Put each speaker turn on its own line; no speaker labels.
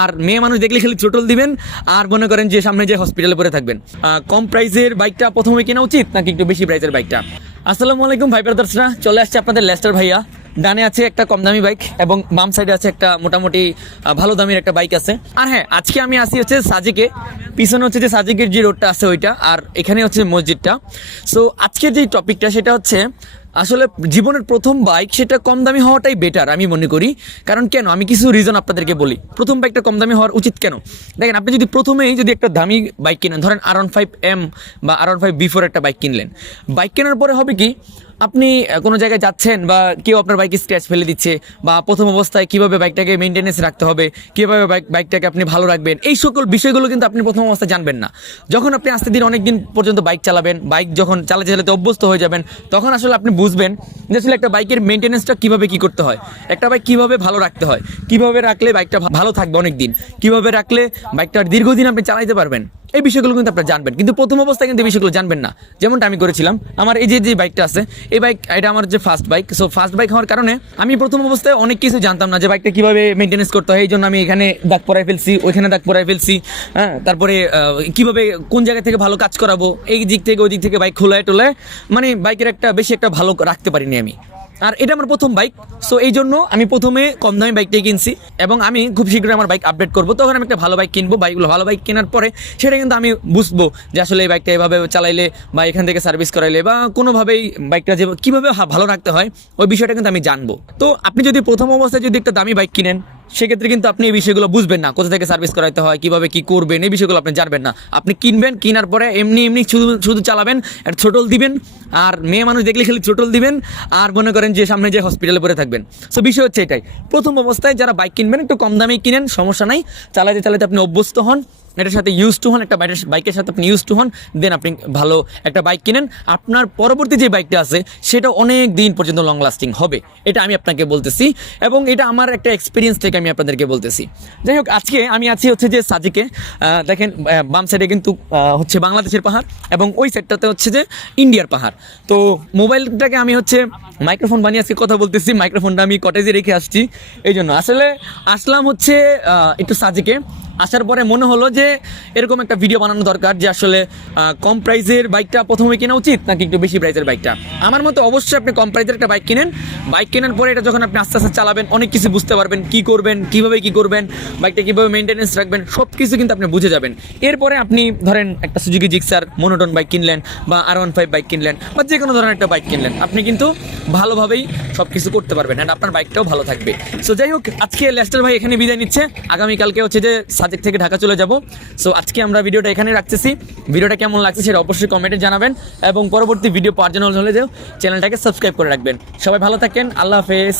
আর মেয়ে মানুষ দেখলে খালি ছোটল দিবেন, আর মনে করেন যে সামনে যে হসপিটালে পড়ে থাকবেন। কম প্রাইসের বাইকটা প্রথমে কেনা উচিত, নাকি একটু বেশি প্রাইসের বাইকটা আসসালামু আলাইকুম, ভাই ব্রাদার্সরা চলে আসছে আপনাদের লেস্টার ভাইয়া। ডানে আছে একটা কম দামি বাইক এবং বাম সাইডে আছে একটা মোটামুটি ভালো দামির একটা বাইক আছে। আর হ্যাঁ আজকে আমি আসি হচ্ছে সাজিকে। পিছনে হচ্ছে যে সাজিকের যে রোডটা আছে ওইটা, আর এখানে হচ্ছে মসজিদটা। সো আজকের যে টপিকটা সেটা হচ্ছে আসলে জীবনের প্রথম বাইক সেটা কম দামি হওয়াটাই বেটার আমি মনে করি। কারণ কেন? আমি কিছু রিজন আপনাদেরকে বলি। প্রথম বাইকটা কম দামি হওয়ার উচিত কেন? দেখেন, আপনি যদি প্রথমেই যদি একটা দামি বাইক কিনেন, ধরেন আর ওয়ান ফাইভ এম বা আর ওয়ান ফাইভ বিফোর একটা বাইক কিনলেন। বাইক কেনার পরে হবে কি? আপনি কোনো জায়গায় যাচ্ছেন বা কেউ আপনার বাইকে স্ক্র্যাচ ফেলে দিচ্ছে বা প্রথম অবস্থায় কীভাবে বাইকটাকে মেনটেনেন্স রাখতে হবে, কীভাবে বাইক বাইকটাকে আপনি ভালো রাখবেন, এই সকল বিষয়গুলো কিন্তু আপনি প্রথম অবস্থায় জানবেন না। যখন আপনি আস্তে দিন অনেক দিন পর্যন্ত বাইক চালাবেন বাইক যখন চালাতে চালাতে অভ্যস্ত হয়ে যাবেন, তখন আসলে আপনি বুঝবেন যে আসলে একটা বাইকের মেনটেনেন্সটা কীভাবে কি করতে হয়? একটা বাইক কীভাবে ভালো রাখতে হয়? কীভাবে রাখলে বাইকটা ভালো থাকবে অনেক দিন কীভাবে রাখলে বাইকটা দীর্ঘদিন আপনি চালাইতে পারবেন? এই বিষয়গুলো কিন্তু আপনারা জানবেন। কিন্তু প্রথম অবস্থায় কিন্তু এই বিষয়গুলো জানবেন না। যেমনটা আমি করেছিলাম। আমার এই যে যে বাইকটা আছে, এই বাইক এটা আমার যে first bike so first bike হওয়ার কারণে আমি প্রথম অবস্থায় অনেক কিছু জানতাম না যে বাইকটা কীভাবে মেনটেনেন্স করতে হয়। এই জন্য আমি এখানে দাগ পরাই ফেলছি, ওইখানে দাগ পরাই ফেলছি হ্যাঁ? তারপরে কীভাবে কোন জায়গা থেকে ভালো কাজ করাবো, এই দিক থেকে, ওই দিক থেকে বাইক খোলায় টোলায় মানে বাইকের একটা, বেশি একটা ভালো রাখতে পারিনি আমি। আর এটা আমার প্রথম বাইক সো এই জন্য আমি প্রথমে কম দামি বাইকটাই কিনছি এবং আমি খুব শীঘ্রই আমার বাইক আপডেট করব। তখন আমি একটা ভালো বাইক কিনবো বাইকগুলো ভালো বাইক কেনার পরে সেটা কিন্তু আমি বুঝব যে আসলে এই বাইকটা এভাবে চালাইলে বা এখান থেকে সার্ভিস করাইলে বা কোনোভাবেই বাইকটা যে কীভাবে ভালো রাখতে হয়, ওই বিষয়টা কিন্তু আমি জানব। তো আপনি যদি প্রথম অবস্থায় যদি একটা দামি বাইক কিনেন সেক্ষেত্রে কিন্তু আপনি এই বিষয়গুলো বুঝবেন না। কোথা থেকে সার্ভিস করাইতে হয়, কীভাবে কি করবেন, এই বিষয়গুলো আপনি জানবেন না। আপনি কিনবেন, কেনার পরে এমনি এমনি শুধু শুধু চালাবেন একটা ছোটল দিবেন, আর মেয়ে মানুষ দেখলে খালি ছোটল দিবেন, আর মনে করেন যে সামনে যে হসপিটালে পড়ে থাকবেন। সো বিষয় হচ্ছে এটাই। প্রথম অবস্থায় যারা বাইক কিনবেন, একটু কম দামে কিনেন, সমস্যা নাই। চালাতে চালাতে আপনি অভ্যস্ত হন, এটার সাথে ইউজ টু হন, একটা বাইকের বাইকের সাথে আপনি ইউজ টু হন দেন আপনি ভালো একটা বাইক কিনেন। আপনার পরবর্তী যে বাইকটা আছে, সেটা অনেক দিন পর্যন্ত লং লাস্টিং হবে। এটা আমি আপনাকে বলতেছি, এবং এটা আমার একটা এক্সপিরিয়েন্স থেকে আমি আপনাদেরকে বলতেছি। যাই হোক, আজকে আমি আছি হচ্ছে যে সাজিকে দেখেন বাম সাইডে কিন্তু হচ্ছে বাংলাদেশের পাহাড় এবং ওই সাইডটাতে হচ্ছে যে ইন্ডিয়ার পাহাড়। তো মোবাইলটাকে আমি হচ্ছে মাইক্রোফোন বানিয়ে আজকে কথা বলতেছি, মাইক্রোফোনটা আমি কটেজে রেখে আসছি। এই জন্য আসলে আসলাম হচ্ছে একটু সাজিকে। আসার পরে মনে হলো যে এরকম একটা ভিডিও বানানো দরকার যে আসলে কম প্রাইসের বাইকটা প্রথমে কেনা উচিত নাকি একটু বেশি প্রাইসের বাইকটা আমার মতো অবশ্যই আপনি কম প্রাইসের একটা বাইক কিনেন। বাইক কেনার পরে এটা যখন আপনি আস্তে আস্তে চালাবেন, অনেক কিছু বুঝতে পারবেন কি করবেন, কীভাবে কি করবেন বাইকটা কীভাবে মেনটেনেন্স রাখবেন সব কিছু কিন্তু আপনি বুঝে যাবেন। এরপরে আপনি ধরেন একটা সুজুকি জিক্সার মনোটন বাইক কিনলেন বা আর ওয়ান ফাইভ বাইক কিনলেন বা যে কোনো ধরনের একটা বাইক কিনলেন, আপনি কিন্তু ভালোভাবেই সব কিছু করতে পারবেন অ্যান্ড আপনার বাইকটাও ভালো থাকবে। সো যাই হোক, আজকে লেস্টার ভাই এখানে বিদায় নিচ্ছে। আগামীকালকে হচ্ছে যে সাজেক থেকে ঢাকা চলে যাব। সো আজকে আমরা ভিডিওটা এখানে রাখতেছি। ভিডিওটা কেমন লাগছে সেটা অবশ্যই কমেন্টে জানাবেন এবং পরবর্তী ভিডিও পাওয়ার জন্য হলে চ্যানেলটাকে সাবস্ক্রাইব করে রাখবেন। সবাই ভালো থাকেন, আল্লাহ হাফেজ।